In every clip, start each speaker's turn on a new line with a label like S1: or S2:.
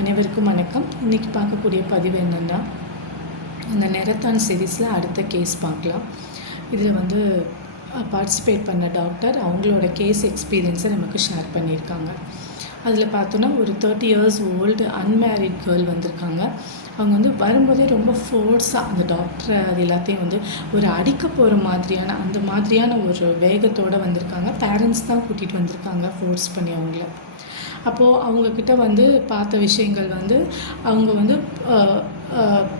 S1: அனைவருக்கும் வணக்கம். இன்றைக்கி பார்க்கக்கூடிய பதிவு என்னென்னா அந்த நெரத்தான் சீரீஸில் அடுத்த கேஸ் பார்க்கலாம். இதில் வந்து பார்ட்டிசிபேட் பண்ண டாக்டர் அவங்களோட கேஸ் எக்ஸ்பீரியன்ஸை நமக்கு ஷேர் பண்ணியிருக்காங்க. அதில் பார்த்தோன்னா ஒரு thirty years old unmarried girl வந்திருக்காங்க. அவங்க வந்து வரும்போதே ரொம்ப ஃபோர்ஸாக அந்த டாக்டரை அது எல்லாத்தையும் வந்து ஒரு அடிக்க போகிற மாதிரியான அந்த மாதிரியான ஒரு வேகத்தோடு வந்திருக்காங்க. பேரண்ட்ஸ் தான் கூட்டிகிட்டு வந்திருக்காங்க ஃபோர்ஸ் பண்ணி அவங்கள. அப்போது அவங்கக்கிட்ட வந்து பார்த்த விஷயங்கள் வந்து அவங்க வந்து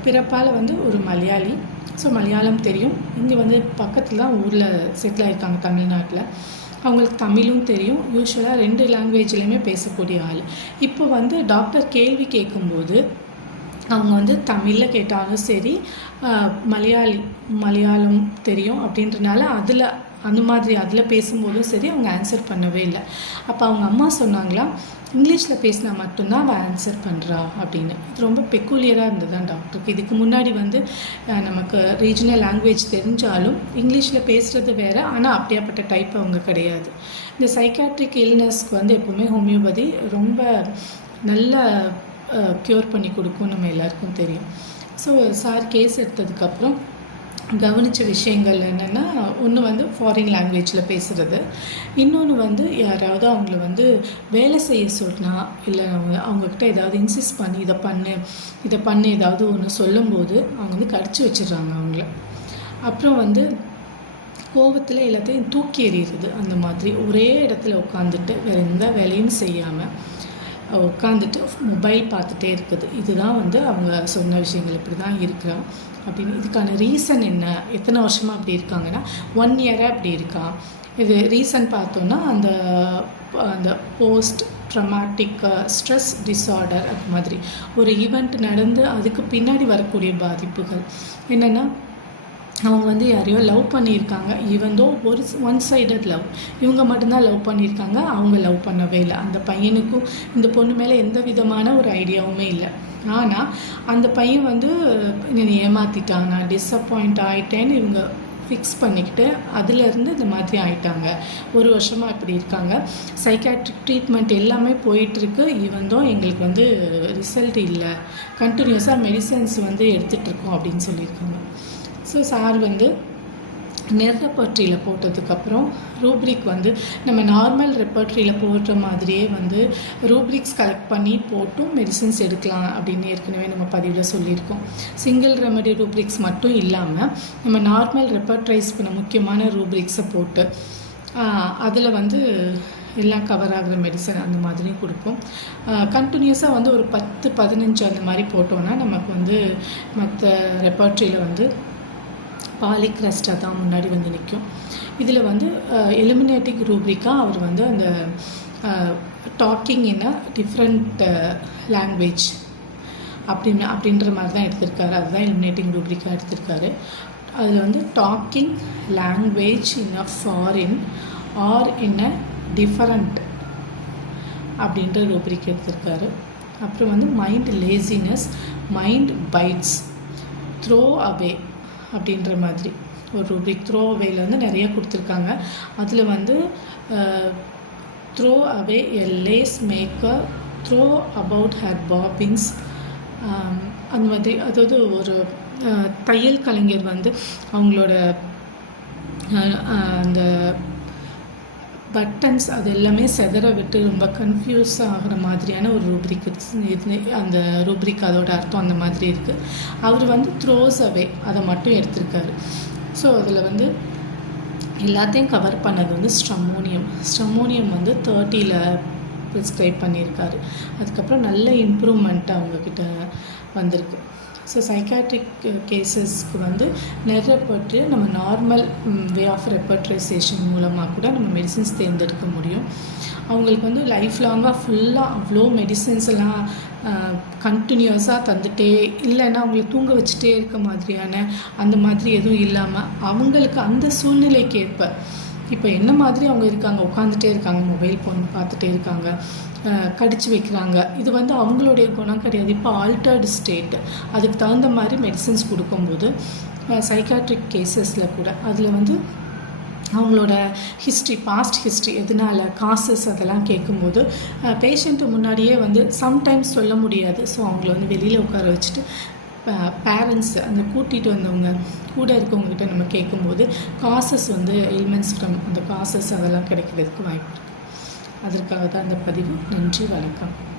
S1: பிறப்பால் வந்து ஒரு மலையாளி. ஸோ மலையாளம் தெரியும். இங்கே வந்து பக்கத்தில் தான் ஊரில் செட்டில் ஆகிருக்காங்க தமிழ்நாட்டில். அவங்களுக்கு தமிழும் தெரியும். யூஸ்வலாக ரெண்டு லாங்குவேஜ்லேயுமே பேசக்கூடிய ஆள். இப்போ வந்து டாக்டர் கேள்வி கேட்கும்போது அவங்க வந்து தமிழில் கேட்டாலும் சரி மலையாளி மலையாளம் தெரியும் அப்படின்றனால அதில் அந்த மாதிரி அதில் பேசும்போதும் சரி அவங்க ஆன்சர் பண்ணவே இல்லை. அப்போ அவங்க அம்மா சொன்னாங்களா இங்கிலீஷில் பேசினா மட்டும்தான் அவள் ஆன்சர் பண்ணுறா அப்படின்னு. இது ரொம்ப பெக்குலியராக இருந்தது தான் டாக்டருக்கு இதுக்கு முன்னாடி வந்து நமக்கு ரீஜனல் லாங்குவேஜ் தெரிஞ்சாலும் இங்கிலீஷில் பேசுகிறது வேறு ஆனால் அப்படியாப்பட்ட டைப் அவங்க கிடையாது. இந்த சைக்காட்ரிக் இல்னஸ்க்கு வந்து எப்போவுமே ஹோமியோபதி ரொம்ப நல்ல க்யூர் பண்ணி கொடுக்கும் நம்ம எல்லாருக்கும் தெரியும். ஸோ சார் கேஸ் எடுத்ததுக்கப்புறம் கவனித்த விஷயங்கள் என்னென்னா ஒன்று வந்து ஃபாரின் லாங்குவேஜில் பேசுகிறது இன்னொன்று வந்து யாராவது அவங்கள வந்து வேலை செய்ய சொன்னால் இல்லை அவங்க அவங்கக்கிட்ட ஏதாவது இன்சிஸ்ட் பண்ணி இதை பண்ணு இதை பண்ணு ஏதாவது ஒன்று சொல்லும்போது அவங்க வந்து கடிச்சு வச்சிடுறாங்க அவங்கள. அப்புறம் வந்து கோபத்தில் எல்லாத்தையும் தூக்கி எறிகிறது அந்த மாதிரி. ஒரே இடத்துல உட்காந்துட்டு வேறு எந்த வேலையும் செய்யாமல் உட்காந்துட்டு மொபைல் பார்த்துட்டே இருக்குது. இதுதான் வந்து அவங்க சொன்ன விஷயங்கள் இப்படி தான் இருக்கிறான் அப்படின்னு இதுக்கான ரீசன் என்ன? எத்தனை வருஷமாக அப்படி இருக்காங்கன்னா ஒன் இயராக அப்படி இருக்கா? இது ரீசன் பார்த்தோன்னா அந்த அந்த போஸ்ட் ட்ரமாட்டிக் ஸ்ட்ரெஸ் டிஸார்டர் அது மாதிரி. ஒரு ஈவெண்ட் நடந்து அதுக்கு பின்னாடி வரக்கூடிய பாதிப்புகள். என்னென்னா அவங்க வந்து யாரையோ லவ் பண்ணியிருக்காங்க. ஈவன் ஒரு ஒன் சைடட் லவ் இவங்க மட்டும்தான் லவ் பண்ணியிருக்காங்க. அவங்க லவ் பண்ணவே இல்லை. அந்த பையனுக்கும் இந்த பொண்ணு மேலே எந்த விதமான ஒரு ஐடியாவுமே இல்லை. ஆனால் அந்த பையன் வந்து என்னை ஏமாற்றிட்டான் நான் டிஸப்பாயிண்ட் ஆகிட்டேன்னு இவங்க ஃபிக்ஸ் பண்ணிக்கிட்டு அதுலேருந்து இந்த மாதிரி ஆயிட்டாங்க. ஒரு வருஷமாக இப்படி இருக்காங்க. சைக்காட்ரிக் ட்ரீட்மெண்ட் எல்லாமே போயிட்டுருக்கு. ஈவன் எங்களுக்கு வந்து ரிசல்ட் இல்லை. கண்டினியூஸாக மெடிசன்ஸ் வந்து எடுத்துகிட்ருக்கோம் அப்படின்னு சொல்லியிருக்காங்க. ஸோ சார் வந்து நிறப்பற்றியில் போட்டதுக்கப்புறம் ரூப்ரிக் வந்து நம்ம நார்மல் ரெப்பர்ட்ரியில் போடுற மாதிரியே வந்து ரூப்ரிக்ஸ் கலெக்ட் பண்ணி போட்டும் மெடிசன்ஸ் எடுக்கலாம் அப்படின்னு ஏற்கனவே நம்ம பதிவில் சொல்லியிருக்கோம். சிங்கிள் ரெமடி ரூப்ரிக்ஸ் மட்டும் இல்லாமல் நம்ம நார்மல் ரெப்பர்ட்ரைஸ் பண்ண முக்கியமான ரூப்ரிக்ஸை போட்டு அதில் வந்து எல்லாம் கவர் ஆகிற மெடிசன் அந்த மாதிரியும் கொடுப்போம். கண்டினியூஸாக வந்து ஒரு பத்து பதினஞ்சு அந்த மாதிரி போட்டோன்னா நமக்கு வந்து மற்ற ரெப்பர்ட்ரியில் வந்து பாலிக் தான் முன்னாடி வந்து நிற்கும். இதில் வந்து எலிமினேட்டிங் ரூப்ரிக்காக அவர் வந்து அந்த talking in a different language அப்படின்னு அப்படின்ற மாதிரி தான் எடுத்திருக்காரு. அதுதான் எலிமினேட்டிங் ரூப்ரிக்காக எடுத்திருக்காரு. அதில் வந்து talking language in a foreign or in a different அப்படின்ற ரூப்ரிக் எடுத்திருக்காரு. அப்புறம் வந்து mindlessness mind bites throw away அப்படின்ற மாதிரி. ஒரு ரூபிக் த்ரோ அவேல வந்து நிறைய கொடுத்துருக்காங்க. அதில் வந்து throw away a lace maker throw about her bobbins அந்த மாதிரி அதாவது ஒரு தையல் கலைஞர் வந்து அவங்களோட அந்த பட்டன்ஸ் அது எல்லாமே செதற விட்டு ரொம்ப கன்ஃபியூஸ் ஆகிற மாதிரியான ஒரு ரூப்ரிக் இது அந்த ரூப்ரிக் அதோட அர்த்தம் அந்த மாதிரி இருக்குது அவர் வந்து த்ரோஸ் அவே அதை மட்டும் எடுத்திருக்காரு. ஸோ அதில் வந்து எல்லாத்தையும் கவர் பண்ணது வந்து ஸ்ட்ரமோனியம் ஸ்ட்ரமோனியம் வந்து தேர்ட்டியில் ப்ரிஸ்கிரைப் பண்ணியிருக்காரு. அதுக்கப்புறம் நல்ல இம்ப்ரூவ்மெண்ட் அவங்கக்கிட்ட வந்திருக்கு. ஸோ சைக்காட்ரிக் கேசஸ்க்கு வந்து நிறைய பற்றி நம்ம நார்மல் வே ஆஃப் ரெப்பர்ட்ரைசேஷன் மூலமாக கூட நம்ம மெடிசின்ஸ் தேர்ந்தெடுக்க முடியும். அவங்களுக்கு வந்து லைஃப் லாங்காக ஃபுல்லாக அவ்வளோ மெடிசின்ஸ் எல்லாம் கண்டினியூஸாக தந்துட்டே இல்லைன்னா அவங்கள தூங்க வச்சுட்டே இருக்க மாதிரியான அந்த மாதிரி எதுவும் இல்லாமல் அவங்களுக்கு அந்த சூழ்நிலைக்கு ஏற்ப இப்போ என்ன மாதிரி அவங்க இருக்காங்க? உட்காந்துட்டே இருக்காங்க. மொபைல் ஃபோன் பார்த்துட்டே இருக்காங்க. கடிச்சு வைக்கிறாங்க. இது வந்து அவங்களுடைய குணம் கிடையாது. இப்போ ஆல்டர்டு ஸ்டேட் அதுக்கு தகுந்த மாதிரி மெடிசன்ஸ் கொடுக்கும்போது சைக்காட்ரிக் கேசஸில் கூட. அதில் வந்து அவங்களோட ஹிஸ்ட்ரி பாஸ்ட் ஹிஸ்ட்ரி எதனால் காசஸ் அதெல்லாம் கேட்கும்போது பேஷண்ட்டு முன்னாடியே வந்து சம்டைம்ஸ் சொல்ல முடியாது. ஸோ அவங்கள வந்து வெளியில் உட்கார வச்சுட்டு பேரண்ட்ஸ் அந்த கூட்டிகிட்டு வந்தவங்க கூட இருக்கவங்ககிட்ட நம்ம கேட்கும்போது காசஸ் வந்து எலிமெண்ட்ஸ் ஃப்ரம் அந்த காசஸ் அதெல்லாம் கிடைக்கிறதுக்கு வாய்ப்பு இருக்குது அதற்காக தான் அந்த பதிவு. நன்றி வணக்கம்.